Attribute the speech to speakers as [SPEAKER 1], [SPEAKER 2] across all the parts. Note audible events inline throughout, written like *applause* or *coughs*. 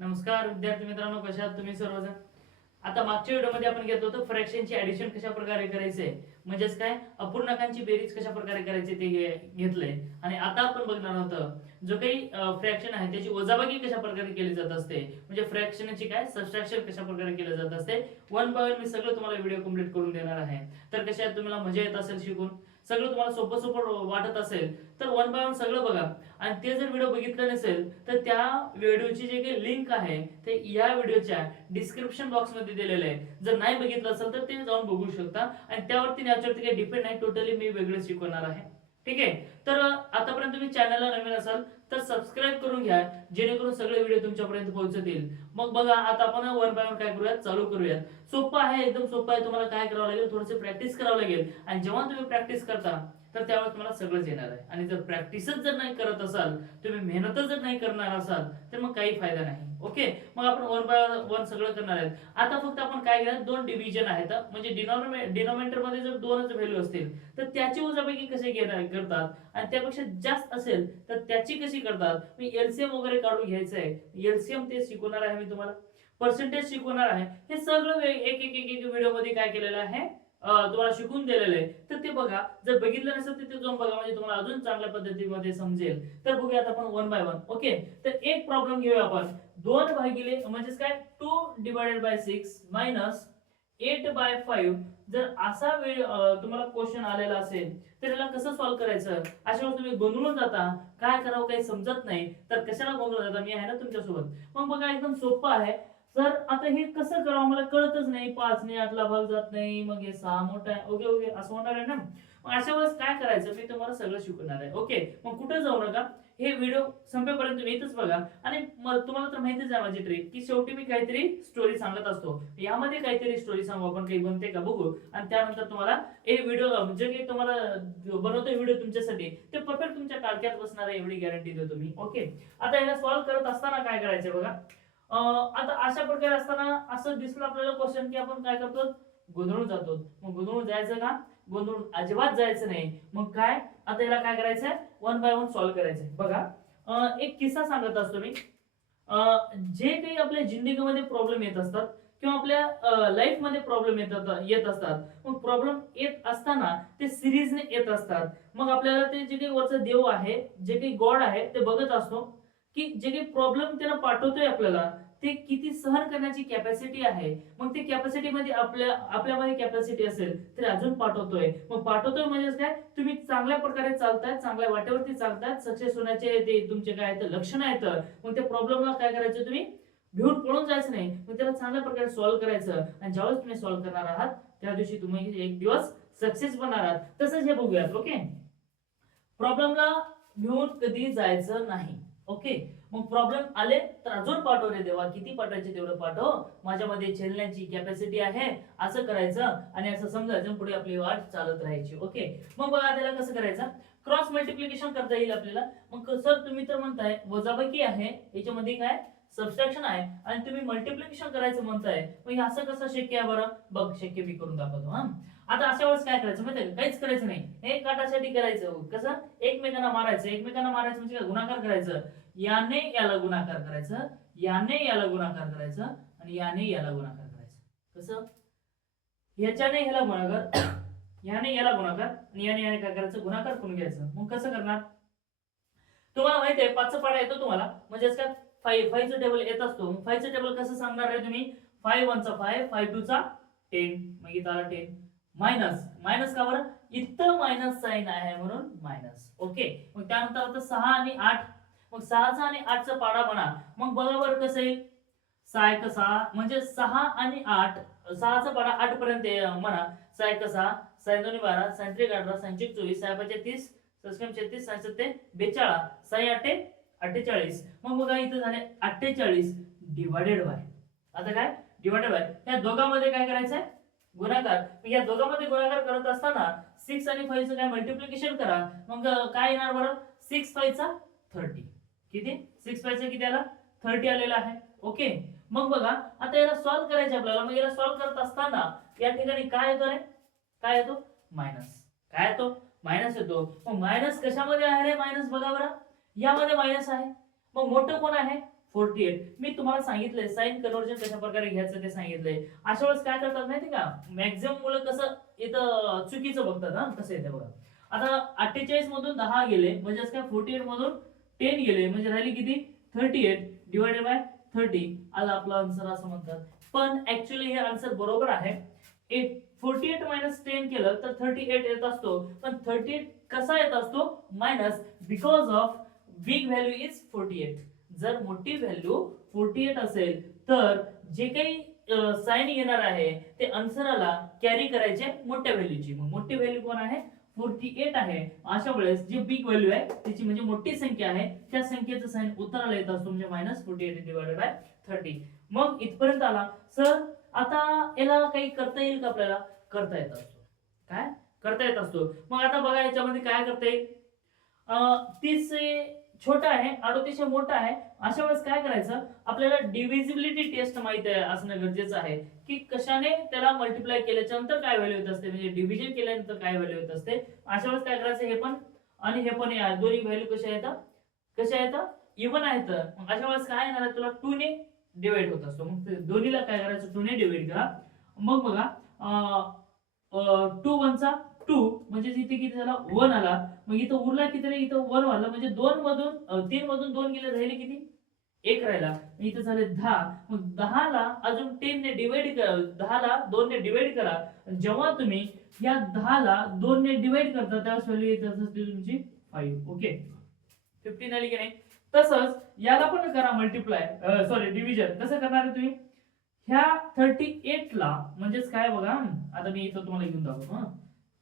[SPEAKER 1] नमस्कार विद्यार्थी मित्रांनो कशा आहात तुम्ही सर्वजण? आता मागच्या व्हिडिओमध्ये आपण घेत होतो फ्रॅक्शनची ऍडिशन कशा प्रकारे करायचे? म्हणजेच काय? अपूर्णांकांची बेरीज कशा प्रकारे करायची ते घे- घेतलंय. आणि आता आपण बघणार आहोत जो काही फ्रॅक्शन आहे त्याची वजाबाकी कशा प्रकारे केली जात असते? म्हणजे फ्रॅक्शनची काय? सबस्ट्रॅक्शन कशा प्रकारे केलं जात असते? वन बाय वन मी सगळं तुम्हाला व्हिडिओ कंप्लीट करून देणार आहे. तर कशा तुम्हाला? मजा येत असेल शिकून? सगळं तुम्हाला सोपं सोपं वाटत असेल तर वन बाय वन सगळं बघा. आणि ते जर व्हिडिओ बघितलं नसेल तर त्या व्हिडिओची जे काही लिंक आहे ते या व्हिडिओच्या डिस्क्रिप्शन बॉक्समध्ये दिलेलं आहे. जर नाही बघितलं असेल तर ते जाऊन बघू शकता. आणि त्यावरती याच्यावरती काही डिपेंड नाही टोटली मी वेगळं शिकवणार आहे. ठीक आहे? तर आतापर्यंत तुम्ही चॅनलला नवीन असाल तर सबस्क्राईब करून घ्या जेणेकरून सगळे व्हिडिओ तुमच्यापर्यंत पोहोचतील. मग बघा आता आपण वन बाय वन काय करूयात? चालू करूयात. सोपं आहे एकदम सोपं आहे. तुम्हाला काय करावं लागेल? थोडंसं प्रॅक्टिस करावं लागेल. आणि जेव्हा तुम्ही प्रॅक्टिस करता तर त्यावेळेस तुम्हाला सगळंच येणार आहे. आणि जर प्रॅक्टिसच जर नाही करत असाल तुम्ही मेहनतच जर नाही करणार असाल तर मग काही फायदा नाही. ओके मग आपण वन बाय वन सगळं करणार आहेत. आता फक्त आपण काय घेणार? दोन डिव्हिजन आहेत. म्हणजे डिनॉमिने डिनॉमिनेटरमध्ये जर दोनच व्हॅल्यू असतील तर त्याची वजापैकी कसे घेणार करतात? आणि त्यापेक्षा जास्त असेल तर त्याची कशी करतात? मी एलसीएम वगैरे काढून घ्यायचं आहे एलसीएम ते शिकवणार आहे मी तुम्हाला पर्सेंटेज शिकवणार आहे. हे सगळं एक एक एक एक व्हिडिओमध्ये काय केलेलं आहे? तुम्हाला शिकून दिलेलं आहे. तर ते बघा जर बघितलं नसेल तर ते जाऊन बघा म्हणजे तुम्हाला अजून चांगल्या पद्धतीमध्ये समजेल. तर बघूयात आपण वन बाय वन ओके तर एक प्रॉब्लेम घेऊया आपण. दोन भागिले म्हणजेच काय? Two divided by six minus eight by five जर असा वेळ तुम्हाला क्वेश्चन आलेला असेल तर याला कसं सॉल्व्ह करायचं? अशा वेळेस तुम्ही गोंधळून जाता. काय करावं काही समजत नाही. तर कशाला गोंधळून जाता? मी आहे ना तुमच्यासोबत. मग बघा एकदम सोपं आहे. सर आता हे कसं करावं? मला कळतच नाही. पाच नाही आठला भाग जात नाही. मग हे सहा मोठा आहे. Okay okay. असं होणार आहे ना? मग अशा वेळेस काय करायचं? मी तुम्हाला सगळं शिकवणार आहे. ओके. मग कुठे जाऊ नका? हे व्हिडिओ संपेपर्यंत तुम्ही इथंच बघा. आणि तुम्हाला तर माहितीच आहे माझी ट्रिक की शेवटी मी काहीतरी स्टोरी सांगत असतो. यामध्ये काहीतरी स्टोरी सांगू आपण काही बनते का बघू. आणि त्यानंतर तुम्हाला हे व्हिडिओ जे काही तुम्हाला बनवतो व्हिडिओ तुमच्यासाठी ते परफेक्ट तुमच्या टाळक्यात बसणार आहे एवढी गॅरंटी देतो मी. ओके आता याला सॉल्व्ह करत असताना काय करायचं बघा. आता अशा प्रकारे असताना असं दिसलं आपल्याला क्वेश्चन की आपण काय करतो? गोंधळून जातो. मग गोंधळून जायचं का? गोंधळून अजिबात जायचं नाही. मग काय? आता याला काय करायचंय? वन बाय वन सॉल्व्ह करायचे बघा एक किस्सा सांगत असतो मी. जे काही आपल्या जिंदगीमध्ये प्रॉब्लेम येत असतात किंवा आपल्या लाईफमध्ये प्रॉब्लेम येतात येत असतात मग प्रॉब्लेम येत असताना ते सिरीजने येत असतात. मग आपल्याला ते जे काही वरचं देव आहे जे काही गॉड आहे ते बघत असतो की जे काही प्रॉब्लेम त्याला पाठवतोय आपल्याला ते किती सहन करण्याची कॅपॅसिटी आहे मग ते कॅपॅसिटी मध्ये आपल्या आपल्यामध्ये कॅपॅसिटी असेल तर अजून पाठवतोय. मग पाठवतोय म्हणजे काय? तुम्ही चांगल्या प्रकारे चालतात चांगल्या वाटेवरती चालतात सक्सेस होण्याचे ते तुमचे काय आहेत लक्षण आहेत. मग त्या प्रॉब्लेमला काय करायचं तुम्ही? भिवून पळून जायचं नाही. मग त्याला चांगल्या प्रकारे सॉल्व्ह करायचं. आणि ज्यावेळेस तुम्ही सॉल्व्ह करणार आहात त्या दिवशी तुम्ही एक दिवस सक्सेस बनणार आहात. तसंच हे बघूयात ओके प्रॉब्लेमला भिवून कधी जायचं नाही ओके मग प्रॉब्लेम आले तर अजून पाठवले देवा. किती पाठवायचे तेवढं पाठव. माझ्यामध्ये झेलण्याची कॅपॅसिटी आहे. असं करायचं आणि असं समजायचं पुढे आपली वाट चालत राहायची. ओके मग बघा त्याला कसं करायचं? क्रॉस मल्टिप्लिकेशन करता येईल आपल्याला. मग सर तुम्ही तर म्हणताय वजाबाकी आहे. याच्यामध्ये काय? सबस्ट्रॅक्शन आहे. आणि तुम्ही मल्टिप्लिकेशन करायचं म्हणताय. मग हे असं कसं शक्य आहे बरं? बघ शक्य मी करून दाखवतो हा. आता अशा वेळेस काय करायचं माहितीये का? काहीच करायचं नाही. हे काटासाठी करायचं. कसं? एकमेकांना मारायचं. एकमेकांना मारायचं म्हणजे काय? गुणाकार करायचं. याने याला गुणाकार करायचं. याने याला गुणाकार करायचं. आणि याने याला गुणाकार करायचं. कसं? याच्याने ह्याला गुणाकार *coughs* याने याला गुणाकार आणि याने याने काय करायचं? गुणाकार करून घ्यायचं. मग कसं करणार? तुम्हाला माहिती आहे पाचचा पाडा येतो तुम्हाला. म्हणजेच काय? फाईव्ह फाईव्हचं टेबल येत असतो. मग फाईव्हचं टेबल कसं सांगणार आहे तुम्ही? फाईव्ह वनचा फाईव्ह टू टूचा टेन. मग इथं आला टेन. मायनस मायनस का बरं? इथं मायनस साईन आहे म्हणून मायनस ओके मग त्यानंतर आता सहा आणि आठ. मग सहाचा आणि आठचा पाडा म्हणा. मग बघा बरं कसं येईल. सहा एक सहा म्हणजे सहा आणि आठ. सहाचा पाडा आठ पर्यंत म्हणा. सहा एक सहा साय दोन्ही बारा. सायंत्रिक अठरा सायंत्रिक चोवीस. साहेबाचे पाचशे तीस. सस्कम छत्तीस साय सत्ते बेचाळा. साई आठे अठ्ठेचाळीस. मग बघा इथं झाले अठ्ठेचाळीस डिवायडेड बाय आता काय? डिवायडेड बाय या दोघांमध्ये काय करायचं आहे गुणाकार. मग या दोघांमध्ये गुणाकार करत असताना सिक्स आणि फाईव्हचं काय मल्टिप्लिकेशन करा. मग काय येणार बरं? सिक्स फाईव्हचा थर्टी किती? सिक्स फाईव्हचा किती आला? थर्टी आलेला आहे. ओके मग बघा आता याला सॉल्व्ह करायचे आपल्याला. मग याला सॉल्व्ह करत असताना या ठिकाणी काय येतो रे? काय येतो? मायनस काय येतो? मायनस येतो. मग मायनस कशामध्ये आहे रे? मायनस बघा बरं. यामध्ये मायनस आहे. मग मोठं कोण आहे? Forty eight. मी तुम्हाला सांगितलंय साईन कन्वर्जन कशा प्रकारे घ्यायचं ते सांगितलंय. अशा वेळेस काय करतात माहिती का? मॅक्झिमम मुलं कसं इथं चुकीचं बघतात हा कसं येतं बघा. आता अठ्ठेचाळीस मधून दहा गेले म्हणजे काय? फोर्टी एट मधून टेन गेले म्हणजे राहिली किती? Thirty eight divided by thirty. आला आपला आन्सर असं म्हणतात. पण ऍक्च्युली हे आन्सर बरोबर आहे. Eight forty eight minus ten केलं तर थर्टी एट येत असतो. पण थर्टी एट कसा येत असतो? Minus because of big value is forty eight जर मोठी व्हॅल्यू फोर्टी एट असेल तर जे काही साईन येणार आहे ते अन्सराला कॅरी करायचे मोठ्या व्हॅल्यूची मग मोठी व्हॅल्यू कोण आहे? फोर्टी एट आहे. अशा वेळेस जी बिग व्हॅल्यू आहे त्याची म्हणजे मोठी संख्या आहे त्या संख्येचं साईन उत्तराला येत असतो म्हणजे minus forty eight divided by thirty मग इथपर्यंत आला. सर आता याला काही करता येईल का आपल्याला? करता येत असतो. काय? करता येत असतो. मग आता बघा याच्यामध्ये काय करता येईल? तीस छोटा आहे अडोतीसशे मोठा आहे अशा वेळेस काय करायचं आपल्याला डिव्हिजिबिलिटी टेस्ट माहीत आहे असणं गरजेचं आहे. की कशाने त्याला मल्टिप्लाय केल्याच्यानंतर काय व्हॅल्यू येत असते म्हणजे डिव्हिजन केल्यानंतर काय व्हॅल्यू येत असते अशा वेळेस काय करायचं हे पण आणि हे पण या दोन्ही व्हॅल्यू कशा येतात कशा येतात इव्हन आहेत. मग अशा वेळेस काय येणार तुला टू ने डिवाइड होत असतो. मग ते दोन्हीला काय करायचं टू ने डिवाइड करा. मग बघा टू वनचा टू म्हणजे इथे किती झाला? वन आला. मग इथं उरला किती रे? इथं वन आलं म्हणजे दोन मधून तीन मधून दोन गेले राहिले किती? एक राहिला. इथं झाले दहा. मग दहाला अजून टेन ने डिवाइड करा. दहाला दोन ने डिवाइड करा. जेव्हा तुम्ही या दहाला दोन ने डिवाइड करता त्यावेळेस व्हॅल्यू येत असते तुमची फाईव्ह ओके फिफ्टीन आली की नाही? तसंच याला पण करा मल्टिप्लाय सॉरी डिव्हिजन कसं करणार आहे तुम्ही? ह्या थर्टी एट ला म्हणजेच काय बघा? आता मी इथं तुम्हाला घेऊन दाखवतो हा.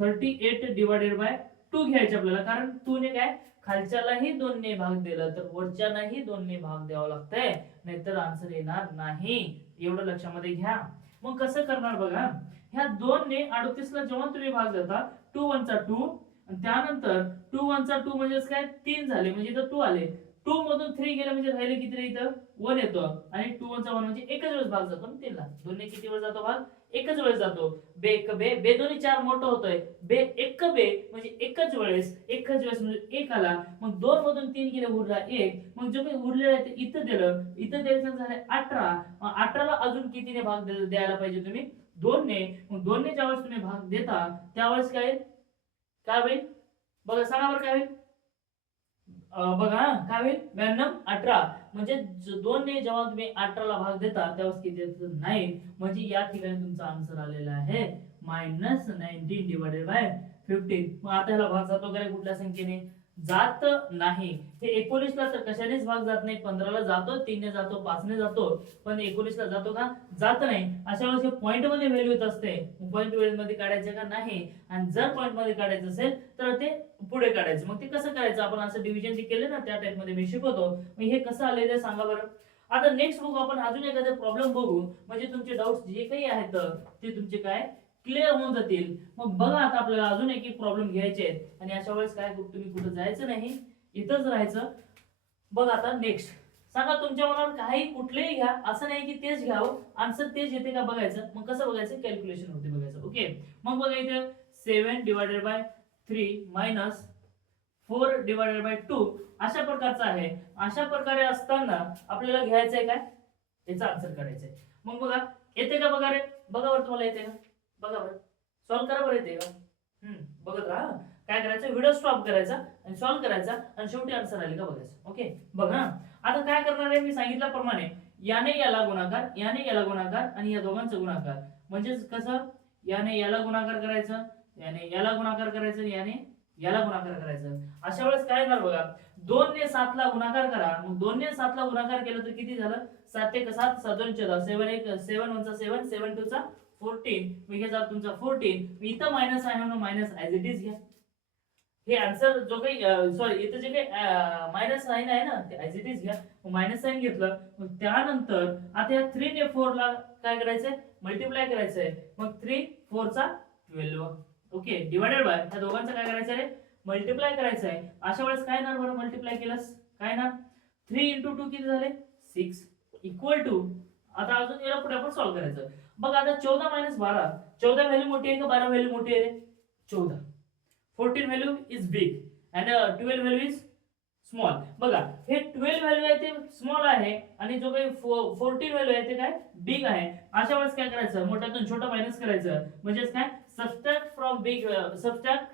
[SPEAKER 1] Thirty eight divided by two घ्यायचे आपल्याला. कारण टू ने काय? खालच्यालाही दोनने भाग दिला तर वरच्यालाही दोनने भाग द्यावा लागतंय. नाहीतर आन्सर येणार नाही. एवढं लक्षामध्ये घ्या. मग कसं करणार बघा? ह्या दोन ने अडतीस ला जेव्हा तुम्ही भाग देता टू वनचा टू त्यानंतर टू वनचा टू म्हणजेच काय? तीन झाले. म्हणजे इथं टू आले. टू मधून थ्री गेले म्हणजे राहिले किती रे इथं? वन येतो. आणि टू वनचा वन म्हणजे एकच वेळेस भाग जातो. ना तीनला दोन्ही किती वेळ जातो भाग? एकच वेळेस जातो. बे एक बे. बे दोन्ही चार मोठं होतोय. बे एक बे म्हणजे एकच वेळेस. एकच वेळेस म्हणजे एक आला. मग दोन मधून तीन गेले उरला एक. मग जो काही उरलेला आहे ते इथं दिलं. इथं द्यायचं झालं अठरा. मग अठराला अजून कितीने भाग द्यायला पाहिजे तुम्ही? दोनने. मग दोनने ज्यावेळेस तुम्ही भाग देता त्यावेळेस काय काय होईल? बघा सांगा बरं काय होईल? बघा काय होईल? ब्याण्णव अठरा. म्हणजे दोन ने जेव्हा तुम्ही अठराला भाग देता तेव्हा किती नाही म्हणजे या ठिकाणी तुमचा आन्सर आलेला आहे. Minus nineteen divided by fifteen मग आता ह्याला भाग जातो का कुठल्या संख्येने? जात नाही. हे एकोणीसला तर कशानेच भाग जात नाही. पंधराला जातो तीनने जातो पाचने जातो. पण एकोणीसला जातो का? जात नाही. अशा वेळेस हे पॉईंटमध्ये व्हॅल्यू येत असते. पॉईंटमध्ये काढायचं का? नाही. आणि जर पॉईंटमध्ये काढायचं असेल तर ते पुढे काढायचं. मग ते कसं करायचं आपण असं डिव्हिजन जे केले ना त्या टाइपमध्ये मी शिकवतो. मग हे कसं आले ते सांगा बरं. आता नेक्स्ट बघू आपण अजून एखादा प्रॉब्लेम बघू. म्हणजे तुमचे डाऊट्स जे काही आहेत ते तुमचे काय? क्लिअर होऊन जातील. मग बघा आता आपल्याला अजून एक एक प्रॉब्लेम घ्यायचे आहेत. आणि अशा वेळेस काय तुम्ही कुठं जायचं नाही इथंच राहायचं. बघा आता नेक्स्ट सांगा तुमच्या मनावर काही कुठलेही घ्या. असं नाही की तेच घ्यावं. आन्सर तेच येते का बघायचं. मग कसं बघायचं? कॅल्क्युलेशन होते बघायचं. ओके मग बघा इथं seven divided by three minus four divided by two अशा प्रकारचा आहे. अशा प्रकारे असताना आपल्याला घ्यायचं आहे काय? याचा आन्सर काढायचा आहे मग बघा येते का बघा रे बघा बरं तुम्हाला येते का? बघा बरं. सॉल्व्ह करा बरं ते हम्म बघत राहा. काय करायचं? व्हिडिओ स्टॉप करायचा आणि सॉल्व्ह करायचा आणि शेवटी आन्सर आले का बघायचं. ओके बघा. आता काय करणार आहे? मी सांगितल्याप्रमाणे याने याला गुणाकार याने याला गुणाकार आणि या दोघांचा गुणाकार. म्हणजेच कसं? याने याला गुणाकार करायचं याने याला गुणाकार करायचं याने याला गुणाकार करायचं. अशा वेळेस काय येणार बघा? दोन ने सात ला गुणाकार करा. मग दोन ने सात ला गुणाकार केलं तर किती झालं? सात एक सात सात दोन चौदा. सेवन एक सेवन वनचा सेवन सेवन टू चा फोर्टीन मग हे झालं तुमचा फोर्टीन. इथं मायनस आहे म्हणून मायनस ॲज इट इज घ्या हे आन्सर जो काही सॉरी इथं जे काही मायनस साईन आहे ना ते ॲज इट इज घ्या मायनस साईन घेतलं. मग त्यानंतर आता या थ्री ने फोरला काय करायचंय? मल्टिप्लाय करायचंय. मग थ्री फोरचा ट्वेल्व ओके डिवायडेड बाय त्या दोघांचं काय करायचं रे? मल्टिप्लाय करायचं आहे अशा वेळेस काय येणार बरं मल्टिप्लाय केलंस? काय येणार? थ्री इंटू टू किती झाले? सिक्स इक्वल टू आता अजून याला पुढे आपण सॉल्व्ह करायचं. बघ आता चौदा मायनस बारा. चौदा व्हॅल्यू मोठी आहे का बारा व्हॅल्यू मोठी आहे रे? चौदा. Fourteen value is big and twelve value is small बघा हे ट्वेल्व व्हॅल्यू आहे ते स्मॉल आहे आणि जो काही फोर्टीन व्हॅल्यू आहे ते काय? बिग आहे. अशा वेळेस काय करायचं? मोठ्यातून छोटा मायनस करायचं. म्हणजेच काय? Subtract from big subtract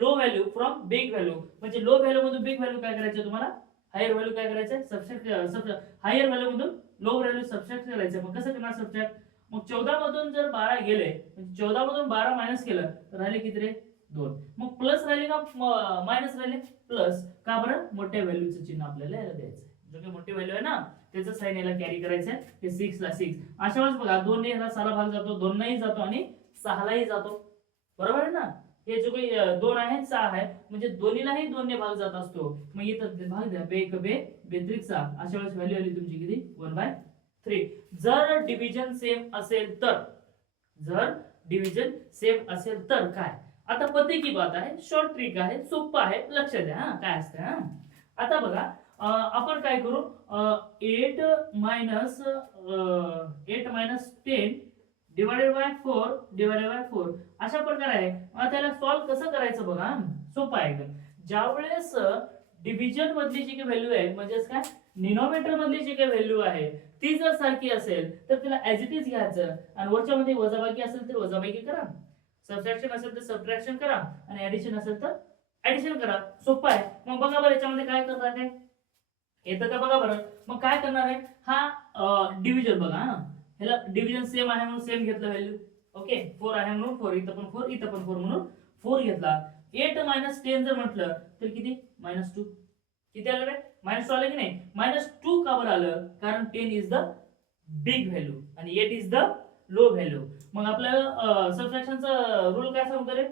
[SPEAKER 1] low value from big value म्हणजे लो व्हॅल्यू मधून बिग व्हॅल्यू काय करायचं तुम्हाला? हायर व्हॅल्यू काय करायचं सबस्ट्रॅक्ट हायर व्हॅल्यू मधून लो व्हॅल्यू सबस्ट्रॅक्ट करायचं. मग कसं करणार सबस्ट्रॅक्ट मग चौदा मधून जर बारा गेले म्हणजे चौदा मधून बारा मायनस केलं तर राहिले किती रे? दोन. मग प्लस राहिले का मायनस राहिले? प्लस का बरं? मोठ्या व्हॅल्यूचं चिन्ह आपल्याला याला द्यायचं जो की मोठी व्हॅल्यू आहे ना त्याचं साईन याला कॅरी करायचं आहे हे सिक्स ला सिक्स अशा वेळेस बघा दोन ह्याला सारा भाग जातो दोन नाही जातो आणि सहालाही जातो. बरोबर आहे ना? हे जो काही दोन आहे सहा आहे म्हणजे दोन्हीलाही दोनने भाग जात असतो. मग इथं भाग द्या. बे एक बे बेत्रिक सहा. अशा वेळेस व्हॅल्यू आली तुमची किती? वन बाय थ्री जर डिव्हिजन सेम असेल तर जर डिव्हिजन सेम असेल तर काय? आता पते की बात आहे शॉर्ट ट्रिक आहे सोपं आहे लक्ष द्या हा काय असतं हा. आता बघा आपण काय करू? Eight minus eight minus ten divided by four divided by four अशा प्रकारे आहे. मला त्याला सॉल्व्ह कसं करायचं बघा? सोपं आहे ज्या ज्यावेळेस डिव्हिजन मधली जी काही व्हॅल्यू आहे म्हणजेच काय? निनोमीटर मधली जी काही व्हॅल्यू आहे ती जर सारखी असेल तर तिला ऍज इट इज घ्यायचं. आणि वरच्या मध्ये वजाबाकी असेल तर वजाबाकी करा. सबट्रॅक्शन असेल तर सबट्रॅक्शन करा. आणि ऍडिशन असेल तर ऍडिशन करा. सोपं आहे. मग बघा बरं याच्यामध्ये काय करणार आहे? येतं का बघा बरं? मग काय करणार आहे? हा डिव्हिजन बघा हा. ह्याला डिव्हिजन सेम आहे म्हणून सेम घेतलं व्हॅल्यू ओके फोर आहे म्हणून फोर इथं पण फोर इथं पण फोर म्हणून फोर घेतला. एट मायनस टेन जर म्हटलं तर किती? मायनस टू किती आलं रे? मायनस टू आलं की नाही? मायनस टू का बरं आलं? कारण ten is the big value आणि eight is the low value मग आपल्याला सबट्रॅक्शनचा रूल काय सांगतो रे?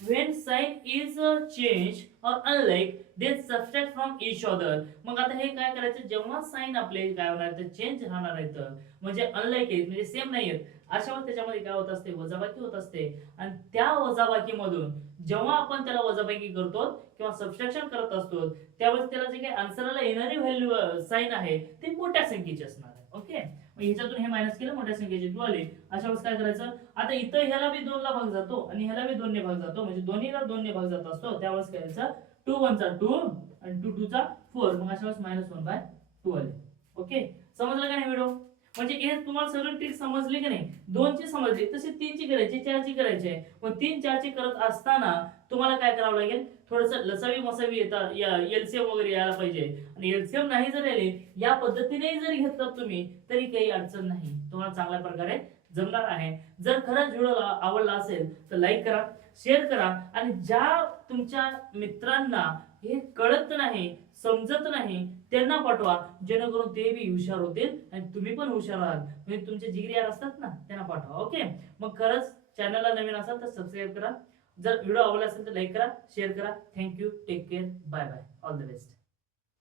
[SPEAKER 1] When sign is change or unlike they subtract from each other मग आता हे काय करायचं? जेव्हा साईन आपले काय होणार तर चेंज राहणार म्हणजे आहेत म्हणजे अनलाईक आहेत म्हणजे सेम नाही आहेत. अशावर त्याच्यामध्ये काय होत असते? वजाबाकी होत असते. आणि त्या वजाबाकी मधून जेव्हा आपण त्याला वजाबाकी करतो किंवा सबस्ट्रॅक्शन करत असतो त्यावेळेस त्याला जे काही आन्सरला येणारी व्हॅल्यू साईन आहे ते मोठ्या संख्येची असणार आहे. ओके मग ह्याच्यातून हे मायनस केलं मोठ्या संख्येचे टू आले. अशा वेळेस काय करायचं? आता इथं ह्याला बी दोनला भाग जातो आणि ह्याला बी दोनने भाग जातो. म्हणजे दोन्हीला दोनने भाग जात असतो. त्यावेळेस करायचं? टू वनचा टू आणि टू टूचा फोर मग अशा वेळेस मायनस वन बाय टू आले. ओके समजलं का नाही व्हिडिओ म्हणजे हे तुम्हाला सगळं ट्रिक समजली की नाही? दोनची समजली. तसे तीनची करायची चारची करायची आहे. पण तीन चारची करत असताना तुम्हाला काय करावं लागेल? थोडस लसावी मसावी येतात एलसीएम वगैरे यायला पाहिजे. आणि एलसीएम नाही जर आले या पद्धतीने जरी घेतलात तुम्ही तरी काही अडचण नाही. तुम्हाला चांगल्या प्रकारे जमणार आहे. जर खरंच व्हिडिओ आवडला असेल तर लाईक करा शेअर करा आणि ज्या तुमच्या मित्रांना हे कळत नाही समजत नाही त्यांना पाठवा. जेणेकरून ते बी हुशार होतील आणि तुम्ही पण हुशार आहात. म्हणजे तुमचे जिगरी यार असतात ना त्यांना पाठवा ओके मग खरंच चॅनलला नवीन असाल तर सबस्क्राईब करा. जर व्हिडिओ आवडला असेल तर लाईक करा शेअर करा. Thank you take care bye bye all the best